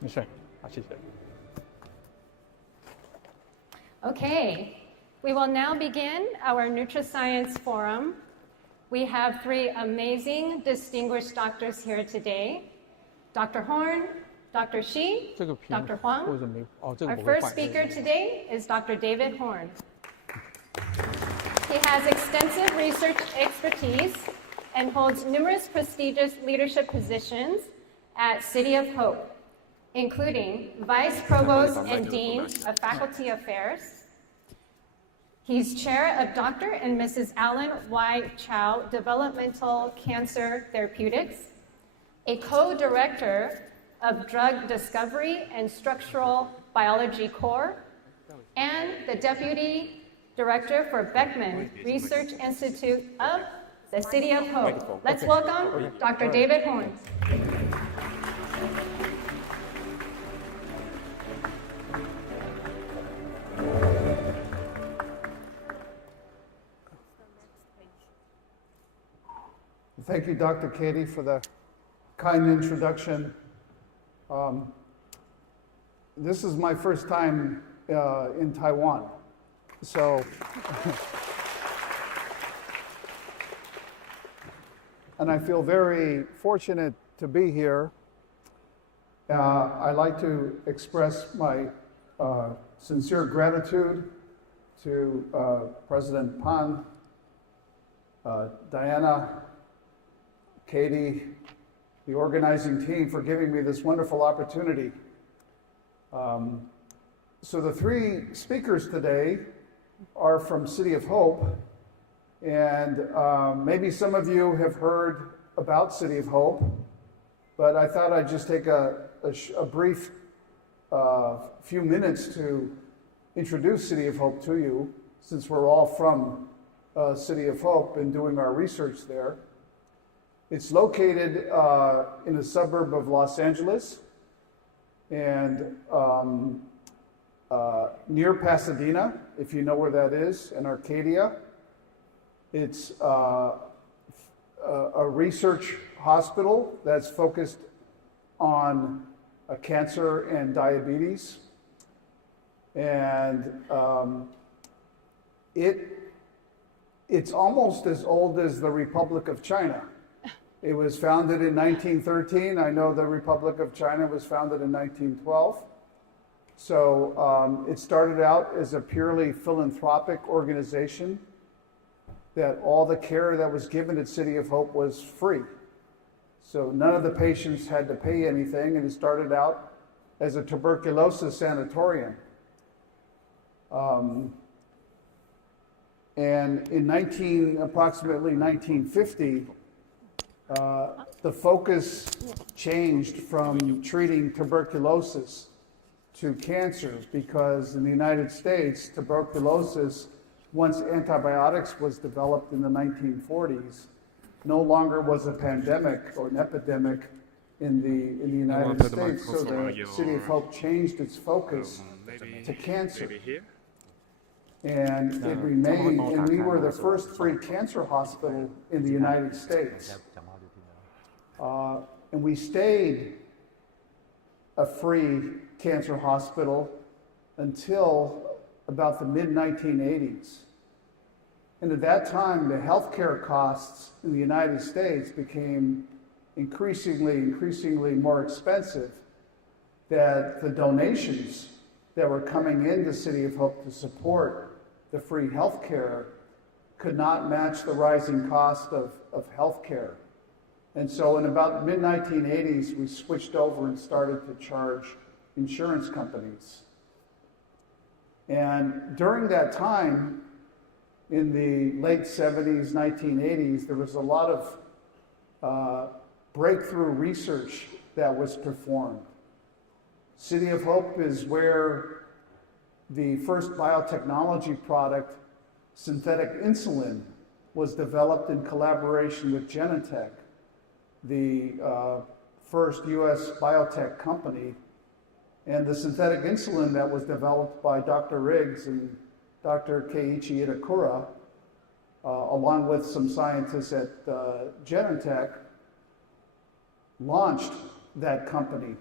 没事，好，谢谢。 Okay, we will now begin our NutriScience Forum. We have three amazing, distinguished doctors here today. Dr. Horn, Dr. Shi, 这个屏 Dr. Huang. 为什么没？哦，这个 Our 不会 first 换。 speaker today is Dr. David Horn. He has extensive research expertise and holds numerous prestigious leadership positions at City of Hope, including Vice Provost and Dean of Faculty Affairs. He's chair of Dr. and Mrs. Alan Y. Chow Developmental Cancer Therapeutics, a co-director of Drug Discovery and Structural Biology Core, and the deputy director for Beckman Research Institute of the City of Hope. Let's welcome Dr. David Horn. Thank you, Dr. Katie, for the kind introduction. This is my first time in Taiwan, so and I feel very fortunate to be here. I'd like to express my sincere gratitude to President Pan, Diana, Katie, the organizing team for giving me this wonderful opportunity. So the three speakers today are from City of Hope, and maybe some of you have heard about City of Hope, but I thought I'd just take a brief few minutes to introduce City of Hope to you, since we're all from City of Hope and doing our research there. It's located in a suburb of Los Angeles and near Pasadena, if you know where that is, in Arcadia. It's a research hospital that's focused on cancer and diabetes. And it's almost as old as the Republic of China. It was founded in 1913. I know the Republic of China was founded in 1912. So it started out as a purely philanthropic organization that all the care that was given at City of Hope was free. So none of the patients had to pay anything, and it started out as a tuberculosis sanatorium. And in approximately 1950, the focus changed from treating tuberculosis to cancer, because in the United States, tuberculosis, once antibiotics was developed in the 1940s, no longer was a pandemic or an epidemic in the United States. So the City of Hope changed its focus to cancer. And it remained, and we were the first free cancer hospital in the United States. And we stayed a free cancer hospital until about the mid-1980s. And at that time, the healthcare costs in the United States became increasingly more expensive, that the donations that were coming into City of Hope to support the free healthcare could not match the rising cost of healthcare. And so in about mid-1980s, we switched over and started to charge insurance companies. And during that time, in the late 70s, 1980s, there was a lot of breakthrough research that was performed. City of Hope is where the first biotechnology product, synthetic insulin, was developed in collaboration with Genentech, the first US biotech company. And the synthetic insulin that was developed by Dr. Riggs and Dr. Keiichi Itakura, along with some scientists at Genentech, launched that company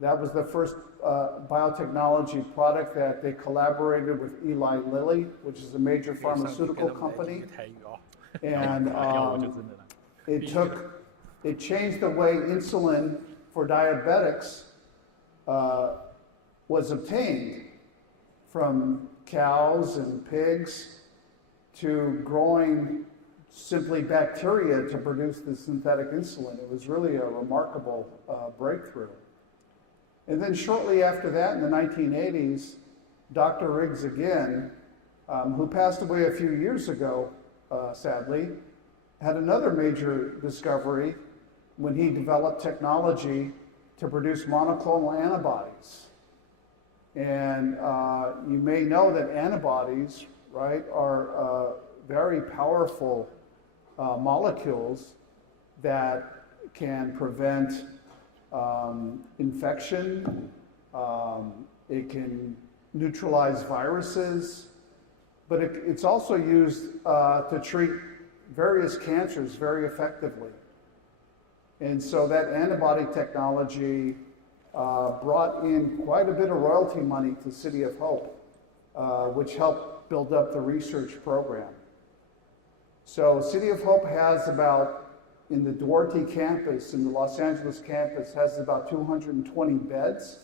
That was the first biotechnology product that they collaborated with Eli Lilly, which is a major pharmaceutical company. And it changed the way insulin for diabetics was obtained, from cows and pigs to growing simply bacteria to produce the synthetic insulin. It was really a remarkable breakthrough. And then shortly after that, in the 1980s, Dr. Riggs again, who passed away a few years ago, sadly, had another major discovery when he developed technology to produce monoclonal antibodies. And you may know that antibodies, right, are very powerful molecules that can prevent infection. It can neutralize viruses, but it's also used to treat various cancers very effectively. And so that antibody technology brought in quite a bit of royalty money to City of Hope, which helped build up the research program. So City of Hope has about, in the Duarte campus, in the Los Angeles campus, has about 220 beds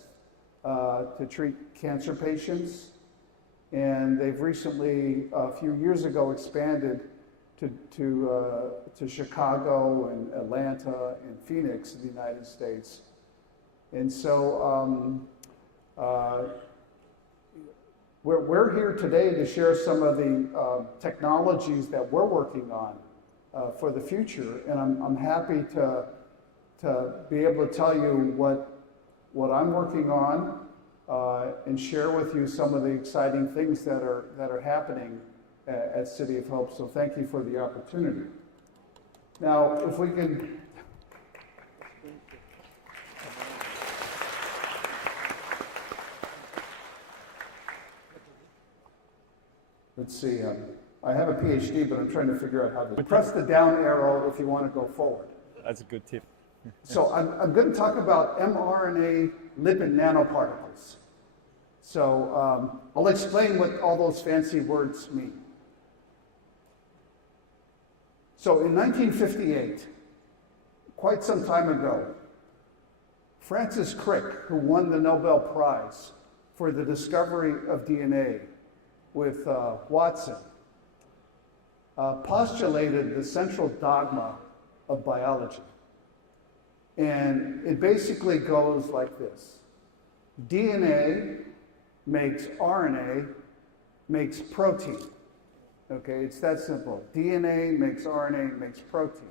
to treat cancer patients. And they've recently, a few years ago, expanded to Chicago and Atlanta and Phoenix in the United States. And so we're here today to share some of the technologies that we're working on for the future. And I'm happy to be able to tell you what I'm working on and share with you some of the exciting things that are happening at City of Hope. So thank you for the opportunity. Now, if we can. Let's see, I have a PhD, but I'm trying to figure out how to press the down arrow if you want to go forward. That's a good tip. So I'm going to talk about mRNA lipid nanoparticles. So I'll explain what all those fancy words mean. So in 1958, quite some time ago, Francis Crick, who won the Nobel Prize for the discovery of DNA with Watson, postulated the central dogma of biology. And it basically goes like this. DNA makes RNA, makes protein. Okay, it's that simple. DNA makes RNA, makes protein.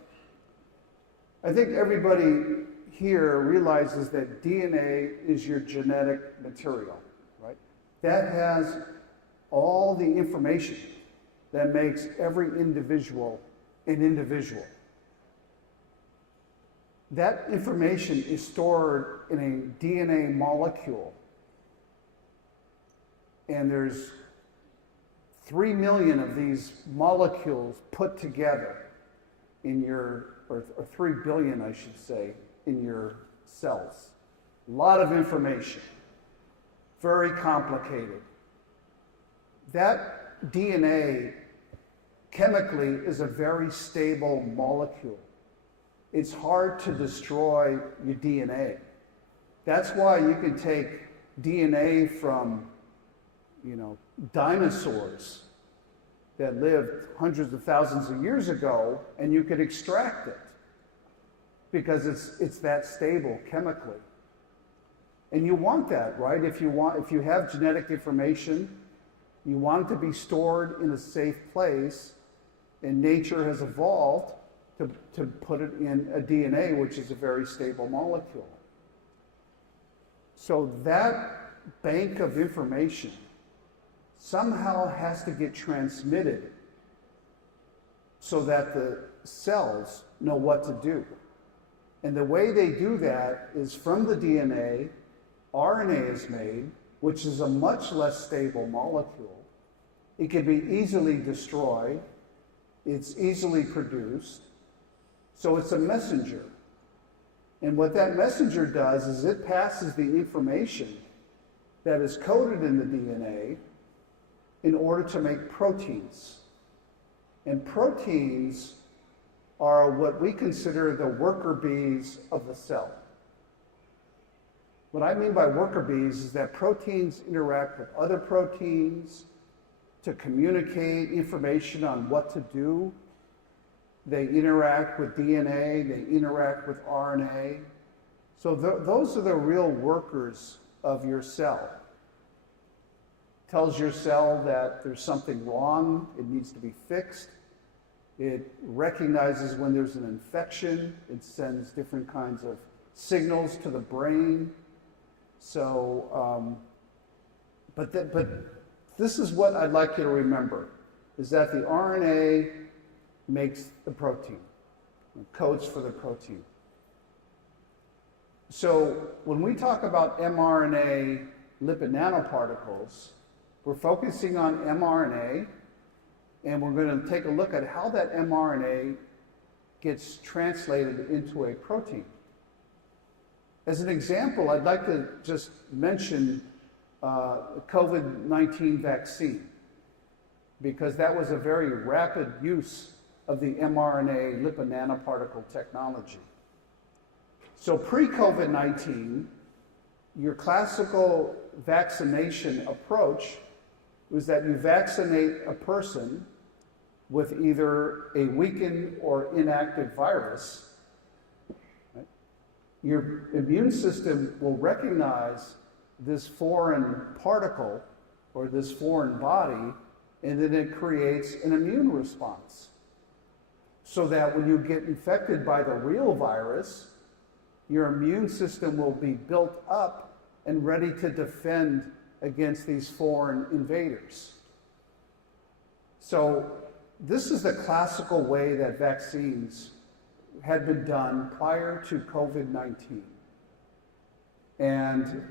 I think everybody here realizes that DNA is your genetic material, right? That has all the information that makes every individual an individual. That information is stored in a DNA molecule. And there's 3 million of these molecules put together in your, or 3 billion, I should say, in your cells. A lot of information, very complicated. That DNA chemically is a very stable molecule. It's hard to destroy your DNA. That's why you can take DNA from, dinosaurs that lived hundreds of thousands of years ago, and you could extract it because it's that stable chemically. And you want that, right? If you have genetic information, you want it to be stored in a safe place, and nature has evolved to put it in a DNA, which is a very stable molecule. So that bank of information somehow has to get transmitted so that the cells know what to do. And the way they do that is from the DNA, RNA is made, which is a much less stable molecule. It can be easily destroyed. It's easily produced. So it's a messenger. And what that messenger does is it passes the information that is coded in the DNA in order to make proteins. And proteins are what we consider the worker bees of the cell. What I mean by worker bees is that proteins interact with other proteins to communicate information on what to do. They interact with DNA, they interact with RNA. So those are the real workers of your cell. Tells your cell that there's something wrong, it needs to be fixed. It recognizes when there's an infection, it sends different kinds of signals to the brain. So, but this is what I'd like you to remember, is that the RNA makes the protein, codes for the protein. So when we talk about mRNA lipid nanoparticles, we're focusing on mRNA, and we're going to take a look at how that mRNA gets translated into a protein. As an example, I'd like to just mention COVID-19 vaccine, because that was a very rapid use of the mRNA lipid nanoparticle technology. So pre-COVID-19, your classical vaccination approach was that you vaccinate a person with either a weakened or inactive virus. Right? Your immune system will recognize this foreign particle or this foreign body, and then it creates an immune response. So that when you get infected by the real virus, your immune system will be built up and ready to defend against these foreign invaders. So this is the classical way that vaccines had been done prior to COVID-19. And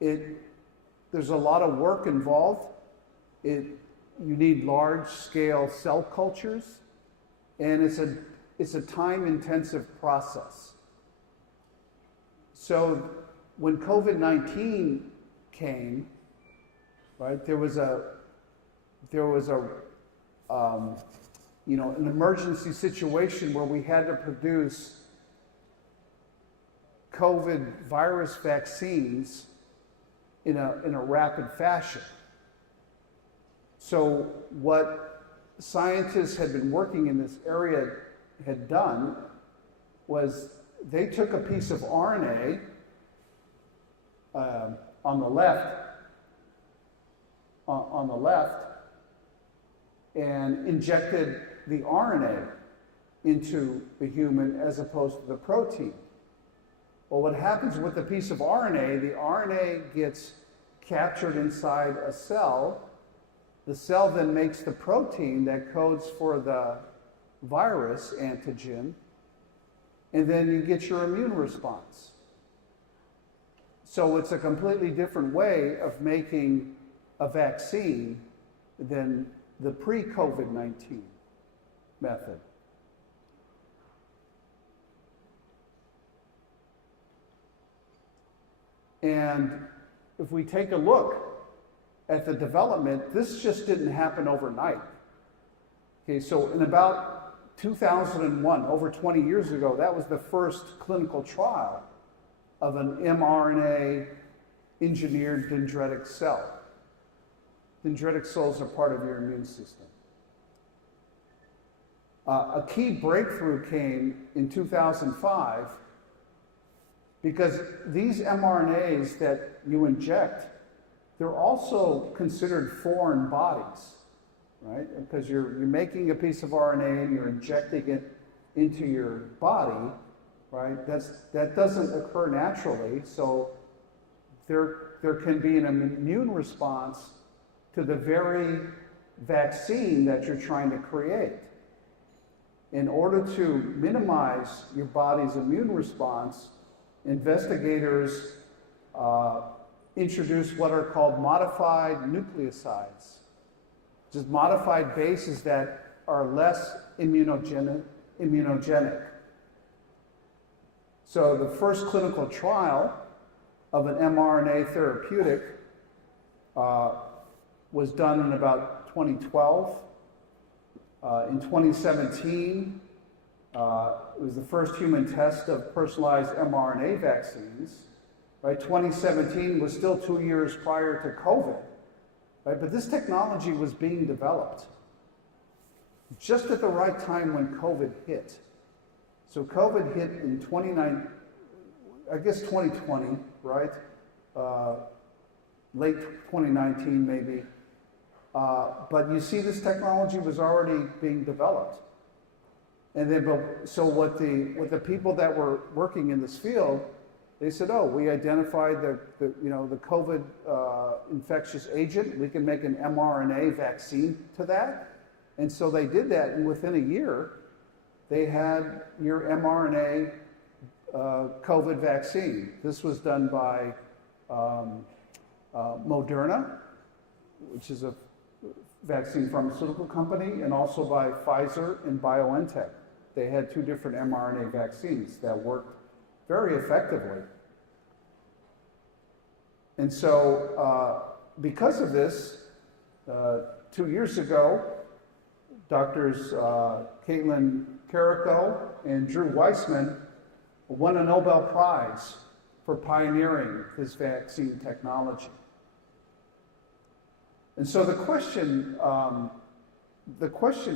there's a lot of work involved. You need large-scale cell cultures, and it's a time-intensive process. So when COVID-19 came, right, there was an emergency situation where we had to produce COVID virus vaccines in a rapid fashion. So what scientists had been working in this area had done was they took a piece of RNA on the left and injected the RNA into the human as opposed to the protein. Well, what happens with the piece of RNA, the RNA gets captured inside a cell. The cell then makes the protein that codes for the virus antigen, and then you get your immune response. So it's a completely different way of making a vaccine than the pre-COVID-19 method. And if we take a look at the development, this just didn't happen overnight. Okay, so in about 2001, over 20 years ago, that was the first clinical trial of an mRNA engineered dendritic cell. Dendritic cells are part of your immune system. A key breakthrough came in 2005 because these mRNAs that you inject, they're also considered foreign bodies, right? Because you're making a piece of RNA and you're injecting it into your body, right? That doesn't occur naturally, so there can be an immune response to the very vaccine that you're trying to create. In order to minimize your body's immune response, investigators introduced what are called modified nucleosides, just modified bases that are less immunogenic. So the first clinical trial of an mRNA therapeutic was done in about 2012. In 2017, it was the first human test of personalized mRNA vaccines. Right? 2017 was still 2 years prior to COVID. Right? But this technology was being developed just at the right time when COVID hit. So COVID hit in 2020, right? Late 2019 maybe. But you see this technology was already being developed. And then, so what the people that were working in this field, they said, oh, we identified the COVID infectious agent. We can make an mRNA vaccine to that. And so they did that, and within a year, they had your mRNA COVID vaccine. This was done by Moderna, which is a vaccine pharmaceutical company, and also by Pfizer and BioNTech. They had 2 different mRNA vaccines that worked very effectively. And so because of this, 2 years ago, Doctors Caitlin Carrico and Drew Weissman won a Nobel Prize for pioneering this vaccine technology. And so the question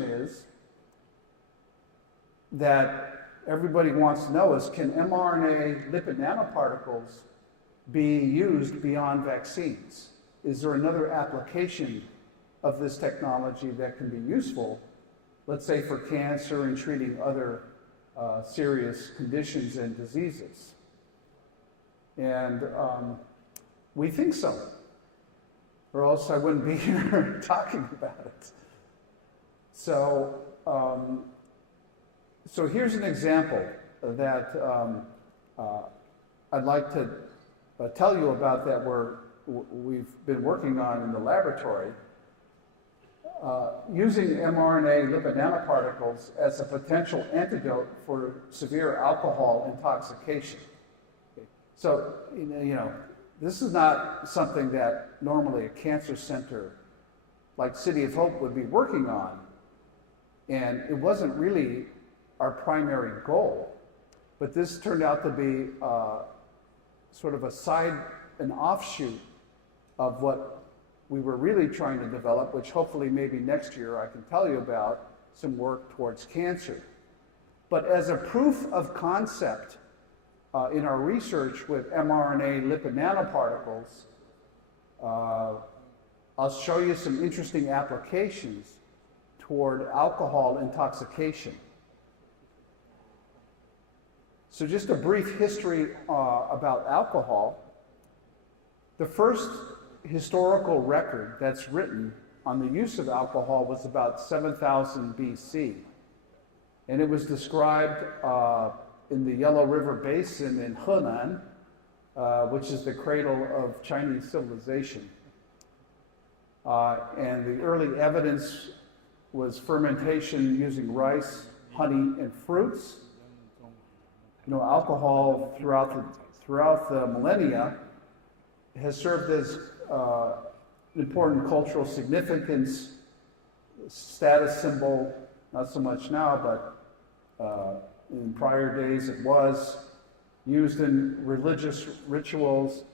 is that everybody wants to know is, can mRNA lipid nanoparticles be used beyond vaccines? Is there another application of this technology that can be useful, let's say for cancer and treating other serious conditions and diseases? And we think so, or else I wouldn't be here talking about it. So, so here's an example that I'd like to tell you about that we've been working on in the laboratory. Using mRNA lipid nanoparticles as a potential antidote for severe alcohol intoxication. Okay. So, this is not something that normally a cancer center like City of Hope would be working on, and it wasn't really our primary goal, but this turned out to be sort of an offshoot of what we were really trying to develop, which hopefully maybe next year I can tell you about, some work towards cancer. But as a proof of concept in our research with mRNA lipid nanoparticles, I'll show you some interesting applications toward alcohol intoxication. So just a brief history about alcohol. The first historical record that's written on the use of alcohol was about 7000 BC. And it was described in the Yellow River Basin in Henan, which is the cradle of Chinese civilization. And the early evidence was fermentation using rice, honey, and fruits. Alcohol throughout the millennia has served as important cultural significance, status symbol, not so much now, but in prior days it was used in religious rituals,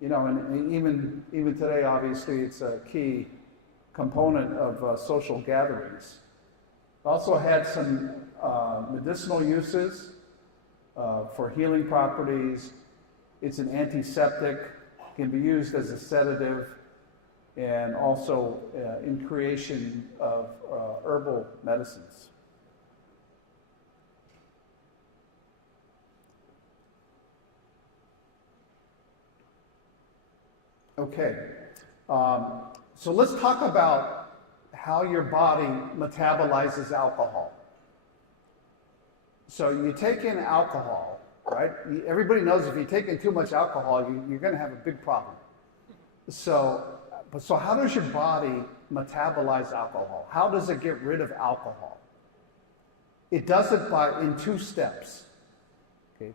and even today, obviously, it's a key component of social gatherings. It also had some medicinal uses for healing properties. It's an antiseptic, can be used as a sedative, and also in creation of herbal medicines. Okay, so let's talk about how your body metabolizes alcohol. So you take in alcohol, right? Everybody knows if you take in too much alcohol, you're going to have a big problem. So how does your body metabolize alcohol? How does it get rid of alcohol? It does it in 2 steps. Okay.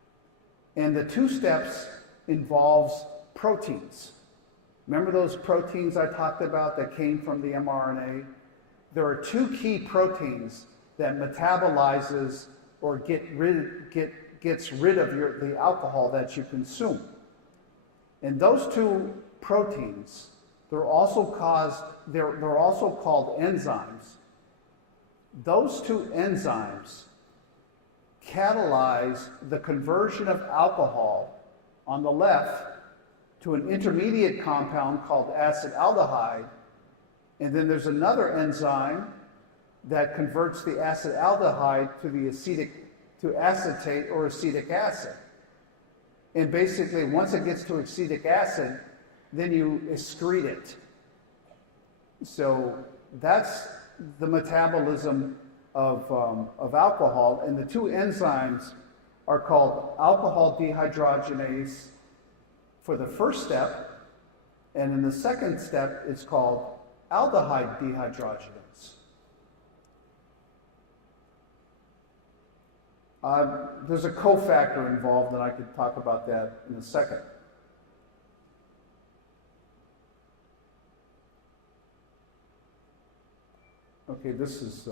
And the 2 steps involves proteins. Remember those proteins I talked about that came from the mRNA? There are 2 key proteins that metabolizes or gets rid of the alcohol that you consume. And those 2 proteins, they're also called enzymes. Those 2 enzymes catalyze the conversion of alcohol on the left to an intermediate compound called acetaldehyde, and then there's another enzyme that converts the acetaldehyde to acetate or acetic acid. And basically, once it gets to acetic acid, then you excrete it. So that's the metabolism of alcohol, and the 2 enzymes are called alcohol dehydrogenase for the first step, and in the second step it's called aldehyde dehydrogenase. There's a cofactor involved, and I could talk about that in a second. Okay, this is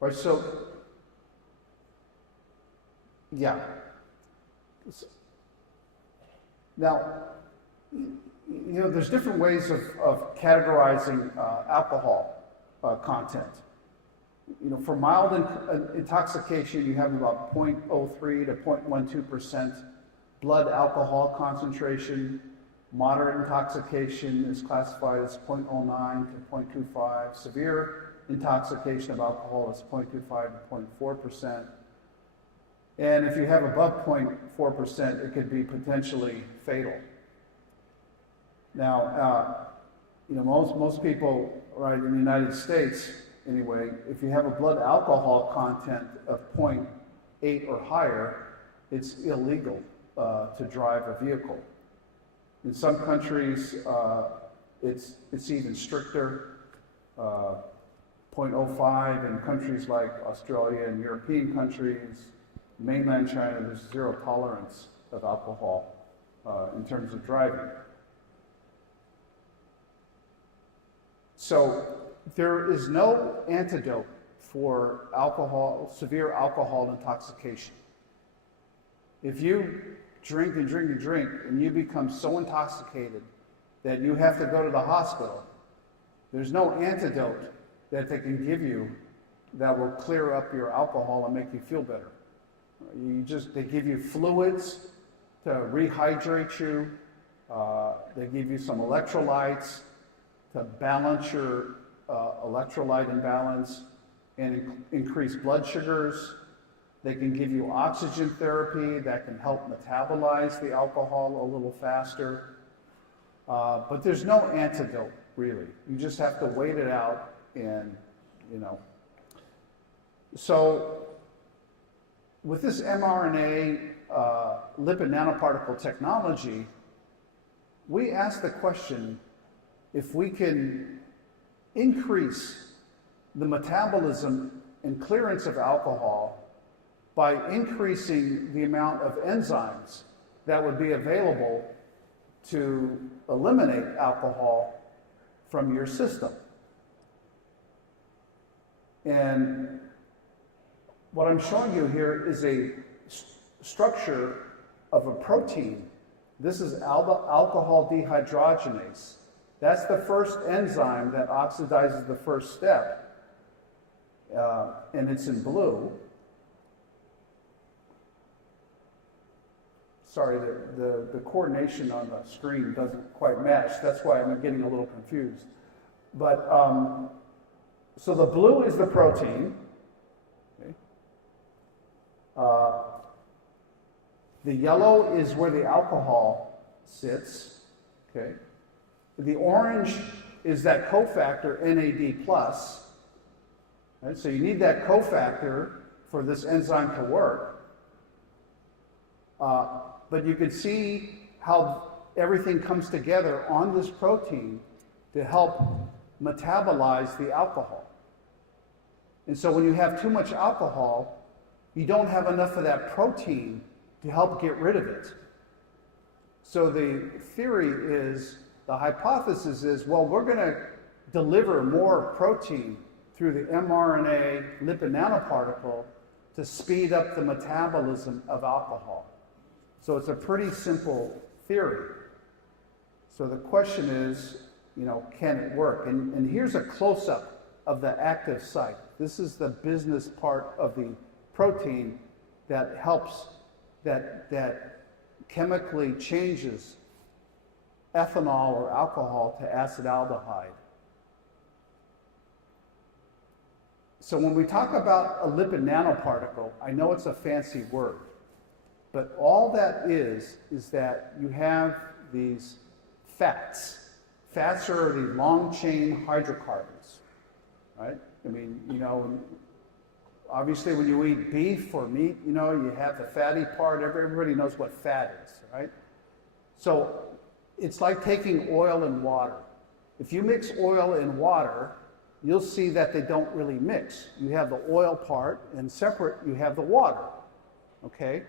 right, so yeah. Now, there's different ways of categorizing alcohol content. For mild intoxication, you have about 0.03 to 0.12% blood alcohol concentration. Moderate intoxication is classified as 0.09 to 0.25. Severe intoxication of alcohol is 0.25 to 0.4%. And if you have above 0.4%, it could be potentially fatal. Now, most people, right, in the United States, anyway, if you have a blood alcohol content of 0.8 or higher, it's illegal to drive a vehicle. In some countries, it's even stricter, 0.05. In countries like Australia and European countries, mainland China, there's 0 tolerance of alcohol in terms of driving. So there is no antidote for severe alcohol intoxication. If you drink and drink and drink and you become so intoxicated that you have to go to the hospital, there's no antidote that they can give you that will clear up your alcohol and make you feel better. They give you fluids to rehydrate you. They give you some electrolytes to balance your electrolyte imbalance and increase blood sugars. They can give you oxygen therapy that can help metabolize the alcohol a little faster. But there's no antidote, really. You just have to wait it out and, So with this mRNA lipid nanoparticle technology, we ask the question if we can increase the metabolism and clearance of alcohol by increasing the amount of enzymes that would be available to eliminate alcohol from your system. And what I'm showing you here is a structure of a protein. This is alcohol dehydrogenase. That's the first enzyme that oxidizes the first step, and it's in blue. Sorry, the coordination on the screen doesn't quite match. That's why I'm getting a little confused. But, so the blue is the protein. Okay. The yellow is where the alcohol sits. Okay. The orange is that cofactor, NAD+. Right? So you need that cofactor for this enzyme to work. But you can see how everything comes together on this protein to help metabolize the alcohol. And so when you have too much alcohol, you don't have enough of that protein to help get rid of it. So the theory is, the hypothesis is, well, we're going to deliver more protein through the mRNA lipid nanoparticle to speed up the metabolism of alcohol. So it's a pretty simple theory. So the question is, can it work? And here's a close-up of the active site. This is the business part of the protein that helps, that chemically changes ethanol or alcohol to acetaldehyde. So when we talk about a lipid nanoparticle, I know it's a fancy word, but all that is that you have these fats. Fats are the long chain hydrocarbons, right? I mean, obviously when you eat beef or meat, you have the fatty part. Everybody knows what fat is, right? So it's like taking oil and water. If you mix oil and water, you'll see that they don't really mix. You have the oil part, and separate you have the water, okay?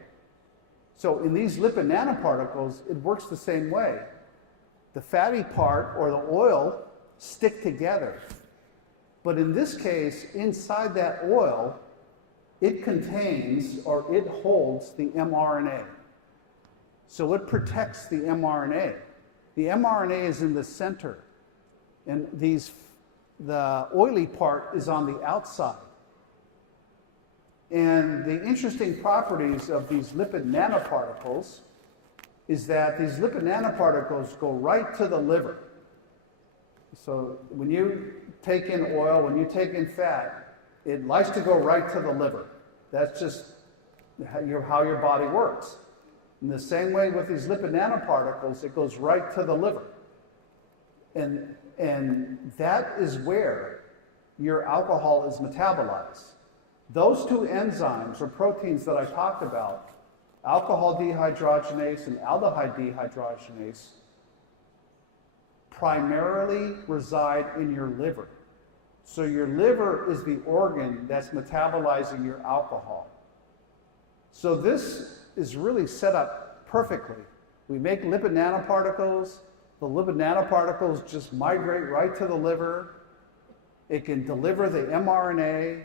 So in these lipid nanoparticles, it works the same way. The fatty part or the oil stick together. But in this case, inside that oil, it contains or it holds the mRNA. So it protects the mRNA. The mRNA is in the center, and the oily part is on the outside. And the interesting properties of these lipid nanoparticles is that these lipid nanoparticles go right to the liver. So when you take in oil, when you take in fat, it likes to go right to the liver. That's just how your body works. In the same way with these lipid nanoparticles, it goes right to the liver. And that is where your alcohol is metabolized. Those two enzymes or proteins that I talked about, alcohol dehydrogenase and aldehyde dehydrogenase, primarily reside in your liver. So your liver is the organ that's metabolizing your alcohol. So this is really set up perfectly. We make lipid nanoparticles. The lipid nanoparticles just migrate right to the liver. It can deliver the mRNA,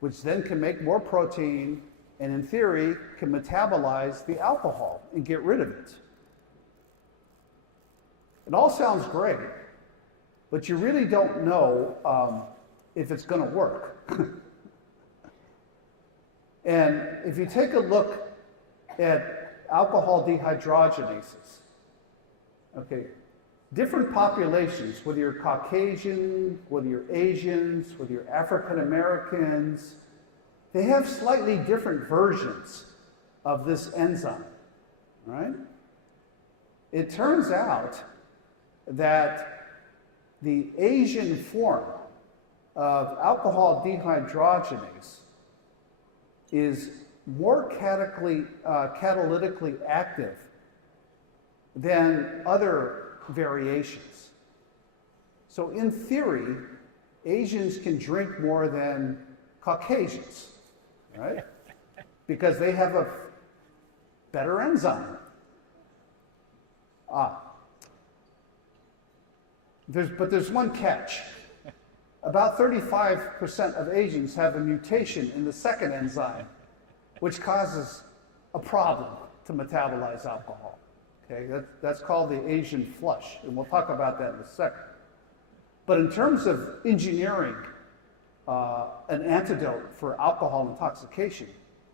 which then can make more protein, and in theory, can metabolize the alcohol and get rid of it. It all sounds great, but you really don't know if it's going to work. And if you take a look at alcohol dehydrogenases, okay, different populations, whether you're Caucasian, whether you're Asians, whether you're African Americans, they have slightly different versions of this enzyme, right? It turns out that the Asian form of alcohol dehydrogenase is more catalytically active than other variations. So in theory, Asians can drink more than Caucasians, right? Because they have a better enzyme. But there's one catch. About 35% of Asians have a mutation in the second enzyme, which causes a problem to metabolize alcohol. Okay, that's called the Asian flush, and we'll talk about that in a second. But in terms of engineering an antidote for alcohol intoxication,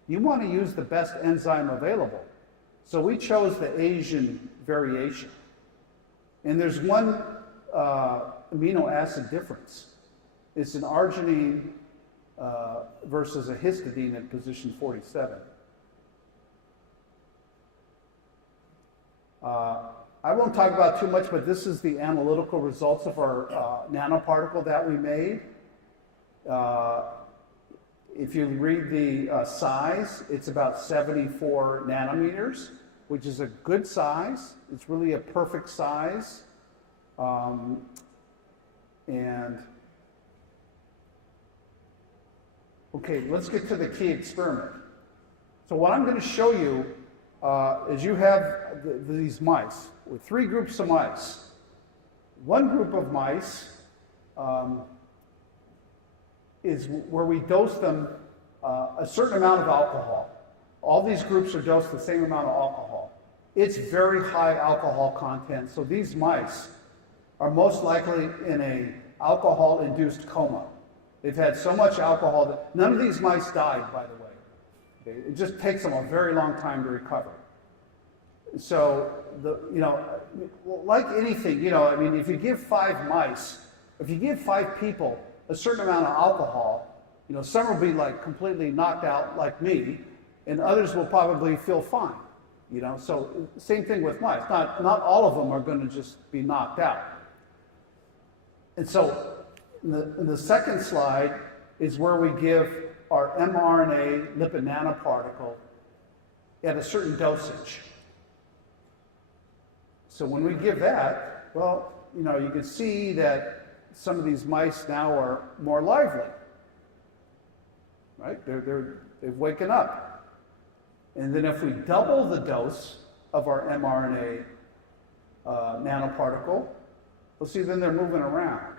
you want to use the best enzyme available. So we chose the Asian variation. And there's one amino acid difference. It's an arginine versus a histidine at position 47. I won't talk about too much, but this is the analytical results of our nanoparticle that we made. If you read the size, it's about 74 nanometers, which is a good size. It's really a perfect size. And okay, let's get to the key experiment. So what I'm going to show you is you have these mice with 3 groups of mice. One group of mice is where we dose them a certain amount of alcohol. All these groups are dosed the same amount of alcohol. It's very high alcohol content, so these mice are most likely in a alcohol-induced coma. They've had so much alcohol that none of these mice died, by the way. Okay? It just takes them a very long time to recover. So, like anything, I mean, if you give 5 mice, if you give 5 people a certain amount of alcohol, some will be like completely knocked out like me, and others will probably feel fine. So same thing with mice. Not all of them are going to just be knocked out. And so in the second slide is where we give our mRNA lipid nanoparticle at a certain dosage. So when we give that, well, you can see that some of these mice now are more lively, right? They've waken up. And then if we double the dose of our mRNA nanoparticle, we'll see then they're moving around.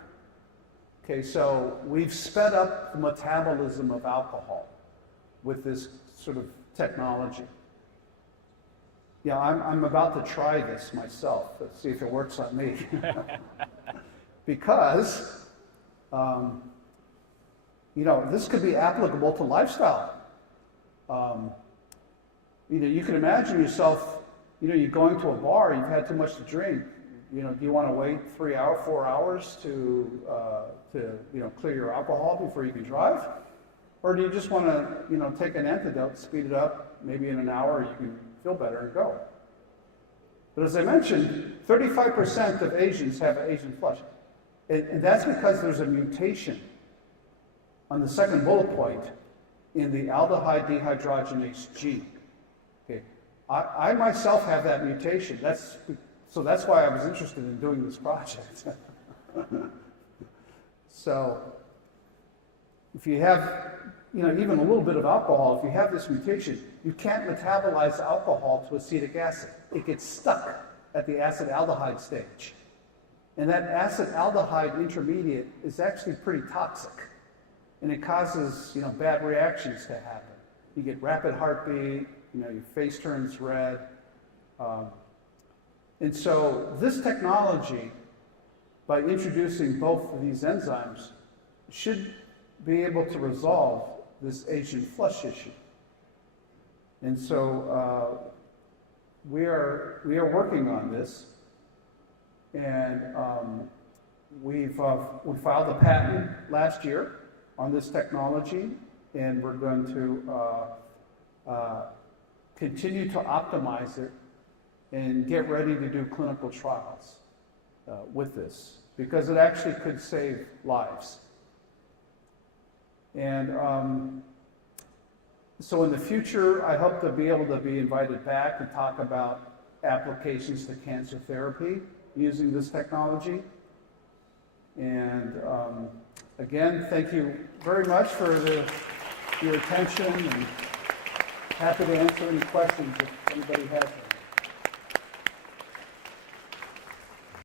Okay, so we've sped up the metabolism of alcohol with this sort of technology. Yeah, I'm about to try this myself. Let's see if it works on me. Because, this could be applicable to lifestyle. You can imagine yourself, you're going to a bar, you've had too much to drink. Do you want to wait 4 hours to clear your alcohol before you can drive? Or do you just want to, take an antidote, speed it up, maybe in an hour you can feel better and go? But as I mentioned, 35% of Asians have Asian flush. And that's because there's a mutation on the second bullet point in the aldehyde dehydrogenase gene. Okay, I myself have that mutation. So that's why I was interested in doing this project. So if you have, even a little bit of alcohol, if you have this mutation, you can't metabolize alcohol to acetic acid. It gets stuck at the acid aldehyde stage. And that acid aldehyde intermediate is actually pretty toxic. And it causes, bad reactions to happen. You get rapid heartbeat, your face turns red. And so this technology, by introducing both of these enzymes, should be able to resolve this Asian flush issue. And so we are working on this, and we filed a patent last year on this technology, and we're going to continue to optimize it and get ready to do clinical trials with this, because it actually could save lives. And so in the future, I hope to be able to be invited back and talk about applications to cancer therapy using this technology. And again, thank you very much for your attention, and happy to answer any questions if anybody has them.